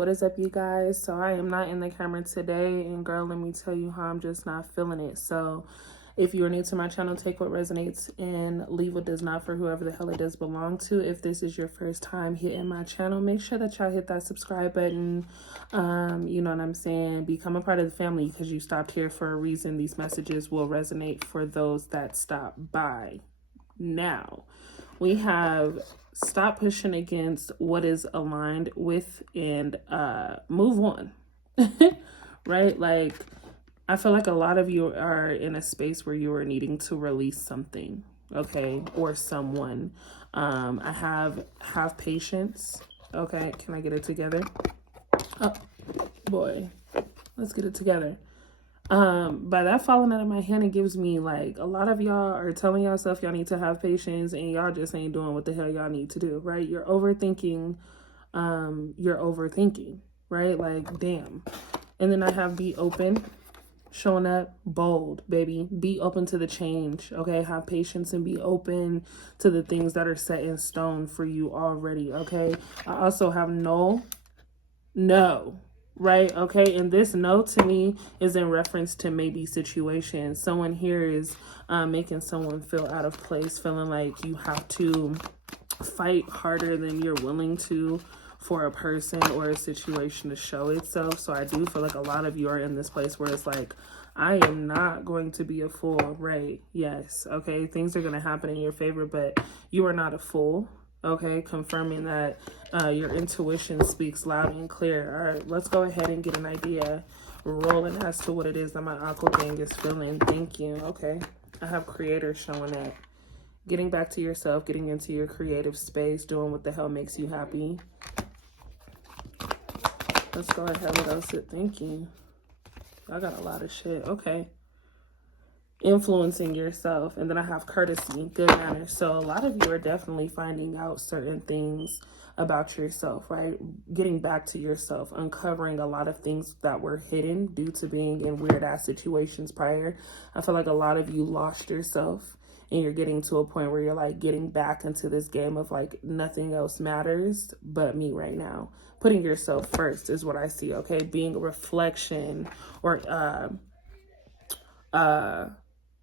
What is up, you guys? So I am not in the camera today, and girl, let me tell you how I'm just not feeling it. So if you are new to my channel, take what resonates and leave what does not for whoever the hell it does belong to. If this is your first time hitting my channel, make sure that y'all hit that subscribe button. You know what I'm saying? Become a part of the family because you stopped here for a reason. These messages will resonate for those that stop by. Now, we have stop pushing against what is aligned with and move on. Right? Like, I feel like a lot of you are in a space where you are needing to release something, okay, or someone. I have patience. Okay, can I get it together? Oh boy, let's get it together. By that falling out of my hand, it gives me like a lot of y'all are telling yourself y'all need to have patience and y'all just ain't doing what the hell y'all need to do, right? You're overthinking, right? Like, damn. And then I have be open, showing up, bold, baby. Be open to the change, okay? Have patience and be open to the things that are set in stone for you already, okay? I also have no. Right? Okay. And this no to me is in reference to maybe situation. Someone here is making someone feel out of place, feeling like you have to fight harder than you're willing to for a person or a situation to show itself. So I do feel like a lot of you are in this place where it's like, I am not going to be a fool, right? Yes. Okay. Things are going to happen in your favor, but you are not a fool. Okay, confirming that your intuition speaks loud and clear. All right, let's go ahead and get an idea rolling as to what it is that my aqua gang is feeling. Thank you. Okay, I have creator showing up. Getting back to yourself, getting into your creative space, doing what the hell makes you happy. Let's go ahead. What else? Thank you. I got a lot of shit. Okay. Influencing yourself. And then I have courtesy, good manners. So a lot of you are definitely finding out certain things about yourself, right? Getting back to yourself, uncovering a lot of things that were hidden due to being in weird ass situations prior. I feel like a lot of you lost yourself and you're getting to a point where you're like getting back into this game of like nothing else matters but me right now. Putting yourself first is what I see, okay? Being a reflection or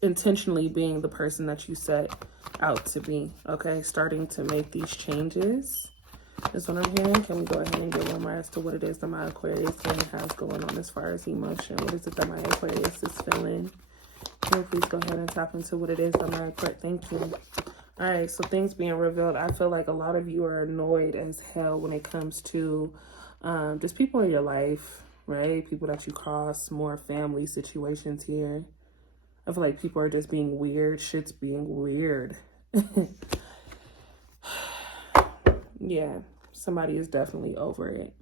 intentionally being the person that you set out to be, okay? Starting to make these changes is what I'm hearing. Can we go ahead and get one more as to what it is that my Aquarius has going on as far as emotion? What is it that my Aquarius is feeling? Can you please go ahead and tap into what it is that my Aquarius, thank you. All right, so things being revealed. I feel like a lot of you are annoyed as hell when it comes to just people in your life, right? People that you cross, more family situations here. I feel like people are just being weird. Shit's being weird. Yeah, somebody is definitely over it.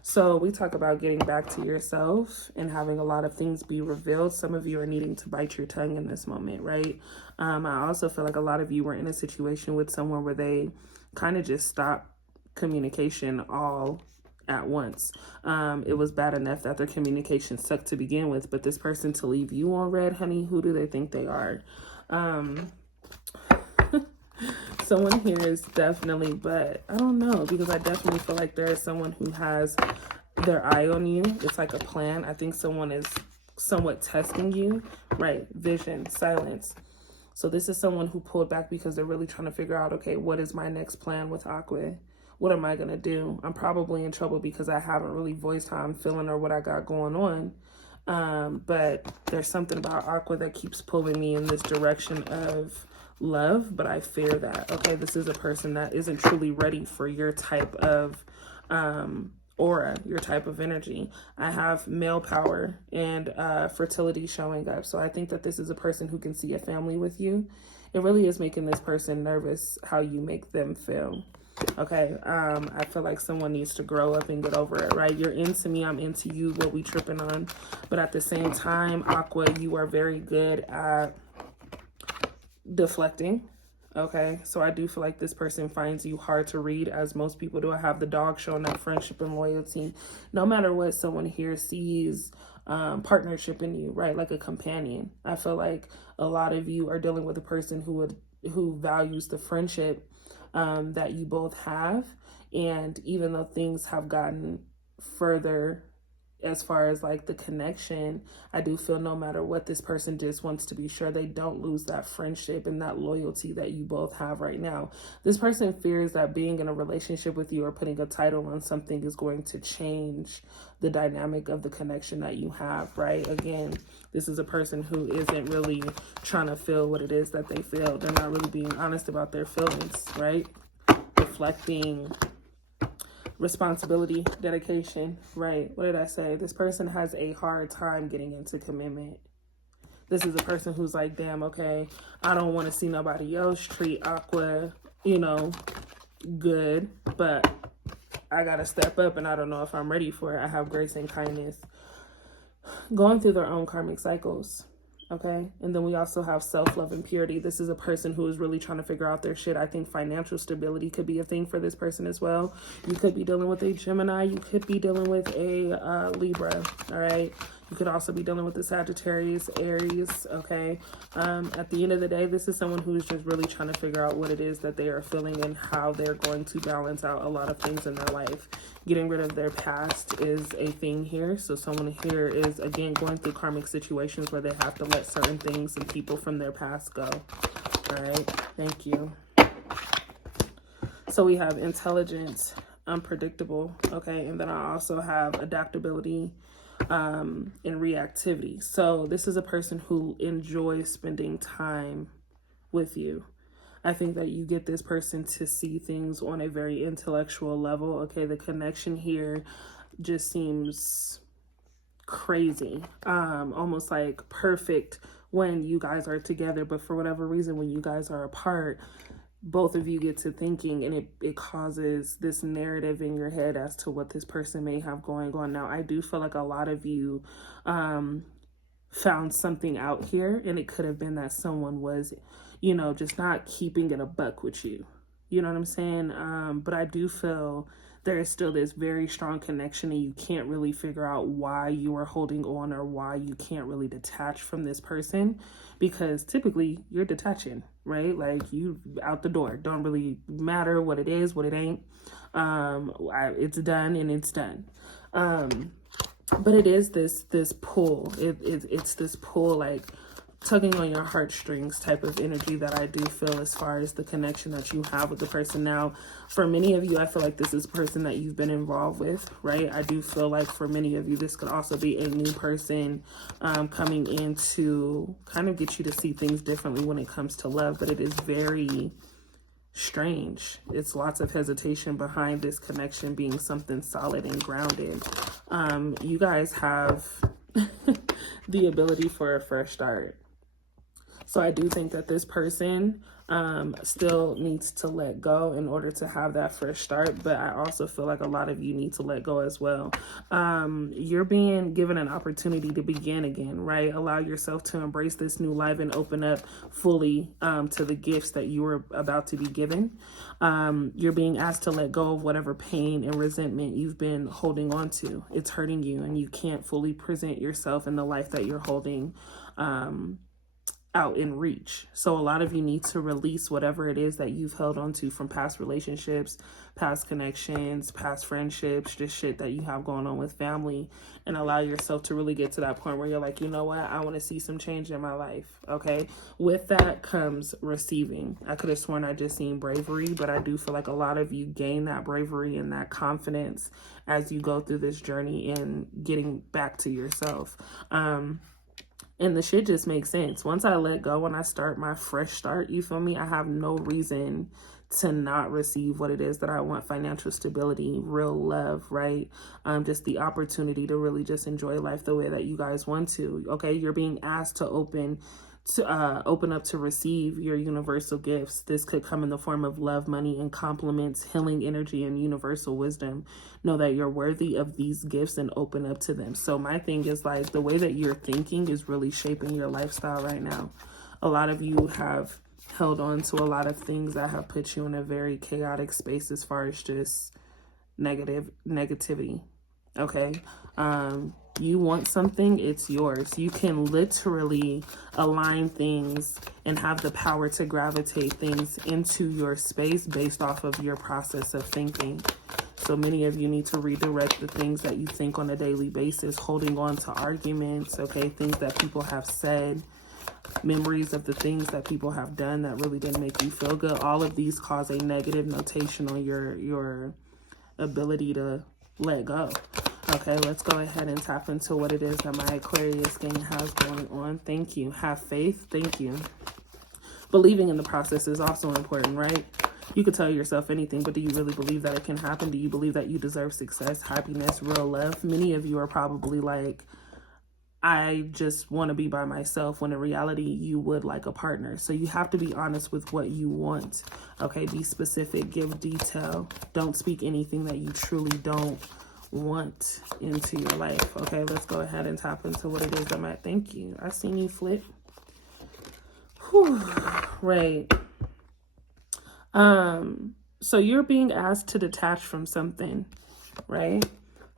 So we talk about getting back to yourself and having a lot of things be revealed. Some of you are needing to bite your tongue in this moment, right? I also feel like a lot of you were in a situation with someone where they kind of just stopped communication all at once. It was bad enough that their communication sucked to begin with, but this person to leave you on red, honey, who do they think they are? Someone here is definitely, but I don't know, because I definitely feel like there is someone who has their eye on you. It's like a plan. I think someone is somewhat testing you, right? Vision, silence. So this is someone who pulled back because they're really trying to figure out, okay, what is my next plan with Aqua? What am I going to do? I'm probably in trouble because I haven't really voiced how I'm feeling or what I got going on. But there's something about Aqua that keeps pulling me in this direction of love, but I fear that, okay, this is a person that isn't truly ready for your type of aura, your type of energy. I have male power and fertility showing up. So I think that this is a person who can see a family with you. It really is making this person nervous how you make them feel. Okay, I feel like someone needs to grow up and get over it, right? You're into me, I'm into you, what we tripping on. But at the same time, Aqua, you are very good at deflecting. Okay, so I do feel like this person finds you hard to read, as most people do. I have the dog showing up, friendship and loyalty. No matter what, someone here sees partnership in you, right? Like a companion. I feel like a lot of you are dealing with a person who values the friendship that you both have. And even though things have gotten further as far as like the connection, I do feel no matter what, this person just wants to be sure they don't lose that friendship and that loyalty that you both have right now. This person fears that being in a relationship with you or putting a title on something is going to change the dynamic of the connection that you have, right? Again, this is a person who isn't really trying to feel what it is that they feel. They're not really being honest about their feelings, right? Reflecting responsibility, dedication, right? What did I say? This person has a hard time getting into commitment. This is a person who's like, damn, okay, I don't want to see nobody else treat Aqua, you know, good, but I got to step up and I don't know if I'm ready for it. I have grace and kindness. Going through their own karmic cycles. Okay. And then we also have self-love and purity. This is a person who is really trying to figure out their shit. I think financial stability could be a thing for this person as well. You could be dealing with a Gemini. You could be dealing with a Libra. All right. You could also be dealing with the Sagittarius, Aries. Okay. At the end of the day, this is someone who's just really trying to figure out what it is that they are feeling and how they're going to balance out a lot of things in their life. Getting rid of their past is a thing here. So someone here is, again, going through karmic situations where they have to let certain things and people from their past go. All right. Thank you. So we have intelligence, unpredictable. Okay. And then I also have adaptability and reactivity. So this is a person who enjoys spending time with you. I think that you get this person to see things on a very intellectual level. Okay, the connection here just seems crazy, almost like perfect when you guys are together, but for whatever reason, when you guys are apart, both of you get to thinking and it causes this narrative in your head as to what this person may have going on. Now, I do feel like a lot of you found something out here, and it could have been that someone was, you know, just not keeping it a buck with you. You know what I'm saying? But I do feel there is still this very strong connection, and you can't really figure out why you are holding on or why you can't really detach from this person, because typically you're detaching, right? Like, you out the door. Don't really matter what it is, what it ain't. It's done and it's done. But it is this pull. It's this pull, like tugging on your heartstrings type of energy that I do feel as far as the connection that you have with the person. Now, for many of you, I feel like this is a person that you've been involved with, right? I do feel like for many of you, this could also be a new person coming in to kind of get you to see things differently when it comes to love, but it is very strange. It's lots of hesitation behind this connection being something solid and grounded. You guys have the ability for a fresh start. So I do think that this person still needs to let go in order to have that fresh start. But I also feel like a lot of you need to let go as well. You're being given an opportunity to begin again, right? Allow yourself to embrace this new life and open up fully to the gifts that you were about to be given. You're being asked to let go of whatever pain and resentment you've been holding on to. It's hurting you, and you can't fully present yourself in the life that you're holding out in reach. So a lot of you need to release whatever it is that you've held on to from past relationships, past connections, past friendships, just shit that you have going on with family, and allow yourself to really get to that point where you're like, you know what, I want to see some change in my life. Okay. With that comes receiving. I could have sworn I just seen bravery, but I do feel like a lot of you gain that bravery and that confidence as you go through this journey in getting back to yourself. And the shit just makes sense. Once I let go, when I start my fresh start, you feel me? I have no reason to not receive what it is that I want. Financial stability, real love, right? Just the opportunity to really just enjoy life the way that you guys want to. Okay, you're being asked to open up to receive your universal gifts. This could come in the form of love, money, and compliments, healing energy, and universal wisdom. Know that you're worthy of these gifts and open up to them. So my thing is, like, the way that you're thinking is really shaping your lifestyle right now. A lot of you have held on to a lot of things that have put you in a very chaotic space as far as just negativity. Okay. You want something, it's yours. You can literally align things and have the power to gravitate things into your space based off of your process of thinking. So many of you need to redirect the things that you think on a daily basis, holding on to arguments, okay, things that people have said, memories of the things that people have done that really didn't make you feel good. All of these cause a negative notation on your ability to let go. Okay, let's go ahead and tap into what it is that my Aquarius gang has going on. Thank you. Have faith. Thank you. Believing in the process is also important, right? You could tell yourself anything, but do you really believe that it can happen? Do you believe that you deserve success, happiness, real love? Many of you are probably like, I just want to be by myself, when in reality you would like a partner. So you have to be honest with what you want. Okay, be specific, give detail. Don't speak anything that you truly don't want into your life. Okay, let's go ahead and tap into what it is that might. Thank you. I seen you flip. Whew. Right. So you're being asked to detach from something, right?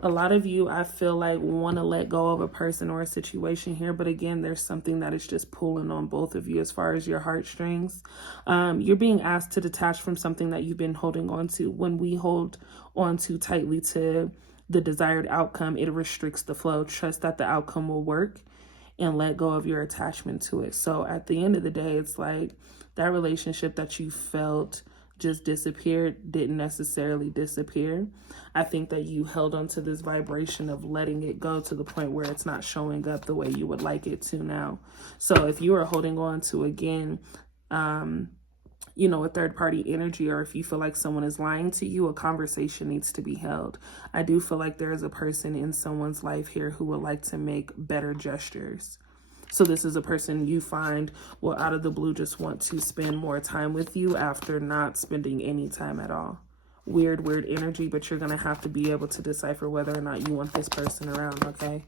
A lot of you, I feel like, want to let go of a person or a situation here. But again, there's something that is just pulling on both of you as far as your heartstrings. You're being asked to detach from something that you've been holding on to. When we hold on too tightly to the desired outcome, it restricts the flow. Trust that the outcome will work and let go of your attachment to it. So at the end of the day, it's like that relationship that you felt just disappeared didn't necessarily disappear. I think that you held onto this vibration of letting it go to the point where it's not showing up the way you would like it to now. So if you are holding on to, again, you know, a third party energy, or if you feel like someone is lying to you, a conversation needs to be held. I do feel like there is a person in someone's life here who would like to make better gestures. So this is a person you find will out of the blue just want to spend more time with you after not spending any time at all. Weird energy, but you're going to have to be able to decipher whether or not you want this person around, okay?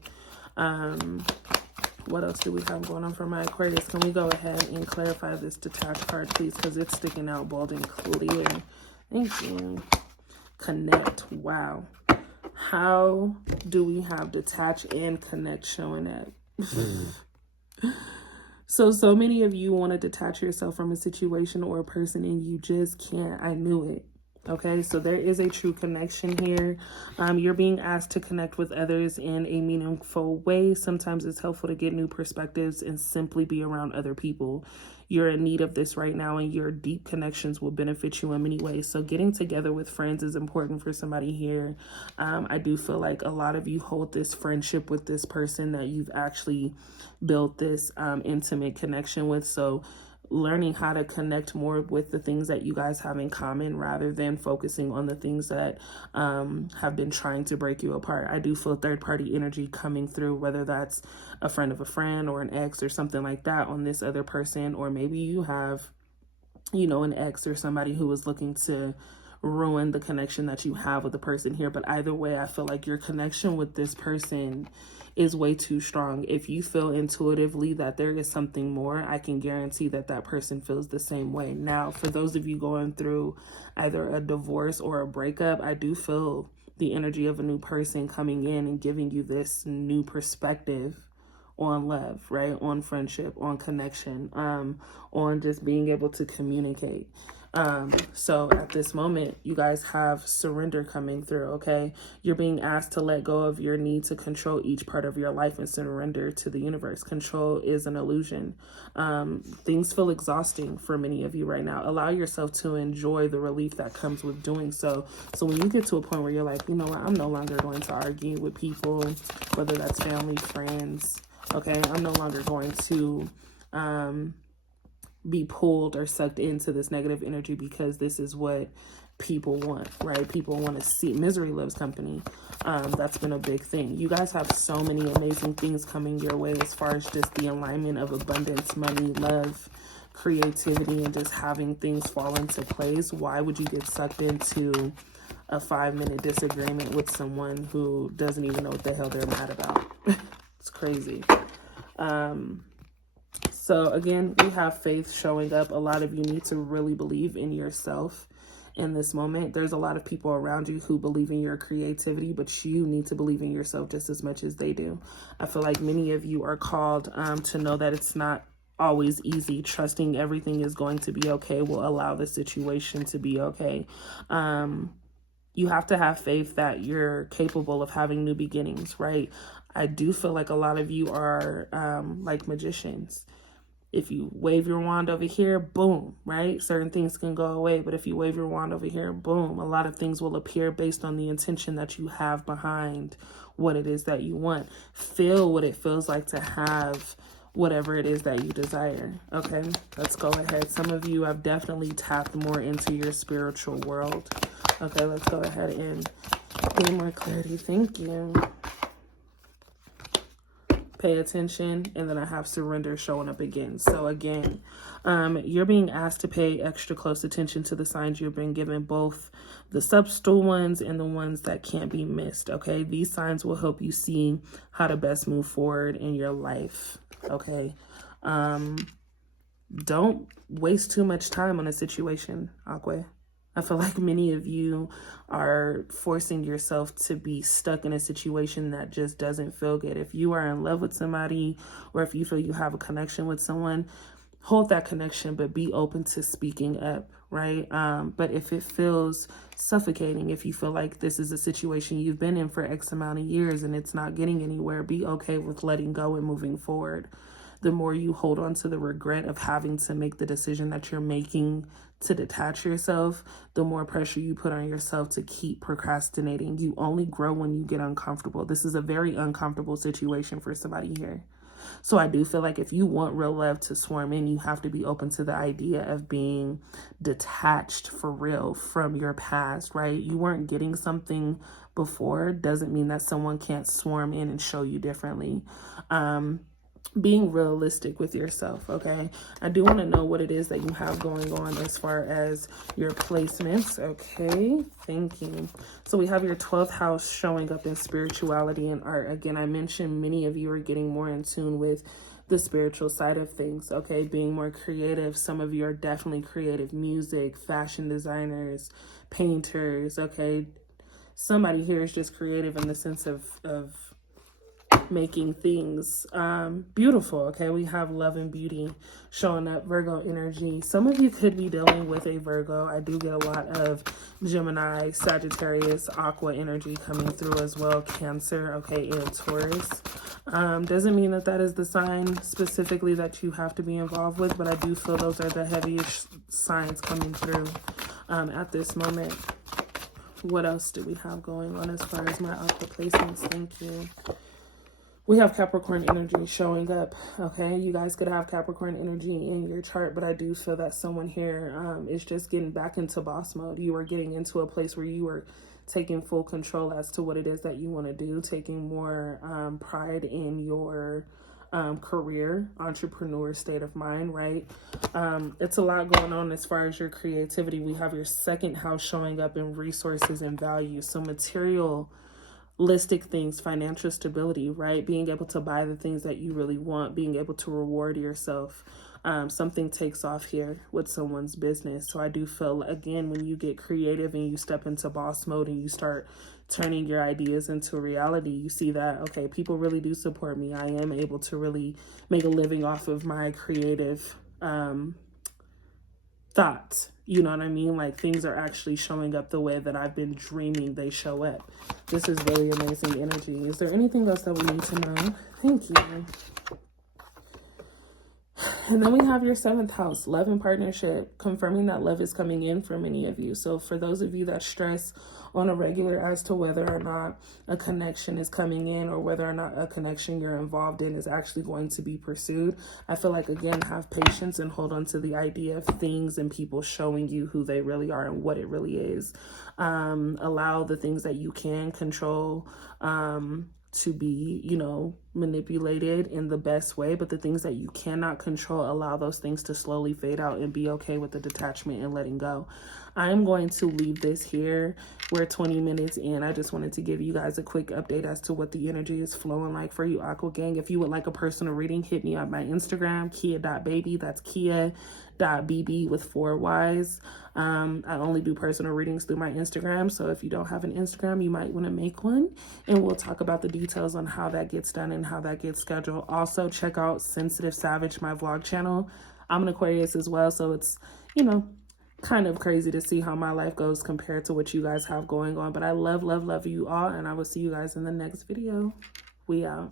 What else do we have going on for my Aquarius? Can we go ahead and clarify this detached card, please? Because it's sticking out bold and clear. Thank you. Connect. Wow. How do we have detach and connect showing up? So many of you want to detach yourself from a situation or a person and you just can't. I knew it. Okay, so there is a true connection here. You're being asked to connect with others in a meaningful way. Sometimes it's helpful to get new perspectives and simply be around other people. You're in need of this right now, and your deep connections will benefit you in many ways. So getting together with friends is important for somebody here. I do feel like a lot of you hold this friendship with this person that you've actually built this intimate connection with. So learning how to connect more with the things that you guys have in common rather than focusing on the things that have been trying to break you apart. I do feel third party energy coming through, whether that's a friend of a friend or an ex or something like that on this other person, or maybe you have, you know, an ex or somebody who is looking to ruin the connection that you have with the person here. But either way, I feel like your connection with this person is way too strong. If you feel intuitively that there is something more, I can guarantee that that person feels the same way. Now, for those of you going through either a divorce or a breakup, I do feel the energy of a new person coming in and giving you this new perspective on love, right? On friendship, on connection, on just being able to communicate. So at this moment, you guys have surrender coming through, okay? You're being asked to let go of your need to control each part of your life and surrender to the universe. Control is an illusion. Things feel exhausting for many of you right now. Allow yourself to enjoy the relief that comes with doing so. So when you get to a point where you're like, you know what, I'm no longer going to argue with people, whether that's family, friends, okay? I'm no longer going to be pulled or sucked into this negative energy because this is what people want, right? People want to see. Misery loves company. That's been a big thing. You guys have so many amazing things coming your way as far as just the alignment of abundance, money, love, creativity, and just having things fall into place. Why would you get sucked into a 5-minute disagreement with someone who doesn't even know what the hell they're mad about? It's crazy. So again, we have faith showing up. A lot of you need to really believe in yourself in this moment. There's a lot of people around you who believe in your creativity, but you need to believe in yourself just as much as they do. I feel like many of you are called to know that it's not always easy. Trusting everything is going to be okay will allow the situation to be okay. you have to have faith that you're capable of having new beginnings, right? I do feel like a lot of you are like magicians. If you wave your wand over here, boom, right? Certain things can go away, but if you wave your wand over here, boom, a lot of things will appear based on the intention that you have behind what it is that you want. Feel what it feels like to have whatever it is that you desire. Okay, let's go ahead. Some of you have definitely tapped more into your spiritual world. Okay, let's go ahead and gain more clarity. Thank you. Pay attention, and then I have surrender showing up again. So again, you're being asked to pay extra close attention to the signs you've been given, both the subtle ones and the ones that can't be missed. Okay, these signs will help you see how to best move forward in your life. Okay, don't waste too much time on a situation, Aqua. I feel like many of you are forcing yourself to be stuck in a situation that just doesn't feel good. If you are in love with somebody, or if you feel you have a connection with someone, hold that connection, but be open to speaking up, right? But if it feels suffocating, if you feel like this is a situation you've been in for X amount of years and it's not getting anywhere, be okay with letting go and moving forward. The more you hold on to the regret of having to make the decision that you're making to detach yourself, the more pressure you put on yourself to keep procrastinating. You only grow when you get uncomfortable. This is a very uncomfortable situation for somebody here. So I do feel like if you want real love to swarm in, you have to be open to the idea of being detached for real from your past, right? You weren't getting something before doesn't mean that someone can't swarm in and show you differently. Being realistic with yourself, okay? I do want to know what it is that you have going on as far as your placements, okay? Thank you. So we have your 12th house showing up in spirituality and art. Again, I mentioned many of you are getting more in tune with the spiritual side of things, okay? Being more creative. Some of you are definitely creative. Music, fashion designers, painters, okay? Somebody here is just creative in the sense of making things beautiful. Okay, we have love and beauty showing up. Virgo energy. Some of you could be dealing with a Virgo. I do get a lot of Gemini, Sagittarius, Aqua energy coming through as well. Cancer, okay, and Taurus. Doesn't mean that that is the sign specifically that you have to be involved with, but I do feel those are the heaviest signs coming through at this moment. What else do we have going on as far as my Aqua placements? Thank you. We have Capricorn energy showing up, okay? You guys could have Capricorn energy in your chart, but I do feel that someone here is just getting back into boss mode. You are getting into a place where you are taking full control as to what it is that you want to do, taking more pride in your career, entrepreneur state of mind, right? It's a lot going on as far as your creativity. We have your 2nd house showing up in resources and value. So materialistic things, financial stability, right? Being able to buy the things that you really want, being able to reward yourself. Something takes off here with someone's business. So I do feel, again, when you get creative and you step into boss mode and you start turning your ideas into reality, you see that, okay, people really do support me. I am able to really make a living off of my creative thoughts. You know what I mean? Like, things are actually showing up the way that I've been dreaming they show up. This is really amazing energy. Is there anything else that we need to know? Thank you. And then we have your 7th house, love and partnership, confirming that love is coming in for many of you. So for those of you that stress on a regular as to whether or not a connection is coming in or whether or not a connection you're involved in is actually going to be pursued, I feel like, again, have patience and hold on to the idea of things and people showing you who they really are and what it really is. Allow the things that you can control to be, you know, manipulated in the best way, but the things that you cannot control, allow those things to slowly fade out and be okay with the detachment and letting go. I'm going to leave this here. We're 20 minutes in. I just wanted to give you guys a quick update as to what the energy is flowing like for you, Aqua Gang. If you would like a personal reading, hit me on my Instagram, kia.baby. That's kia.bb with 4 Ys. I only do personal readings through my Instagram, so if you don't have an Instagram, you might want to make one, and we'll talk about the details on how that gets done and how that gets scheduled. Also, check out Sensitive Savage, my vlog channel. I'm an Aquarius as well, so it's, you know, kind of crazy to see how my life goes compared to what you guys have going on. But I love you all, and I will see you guys in the next video. We out.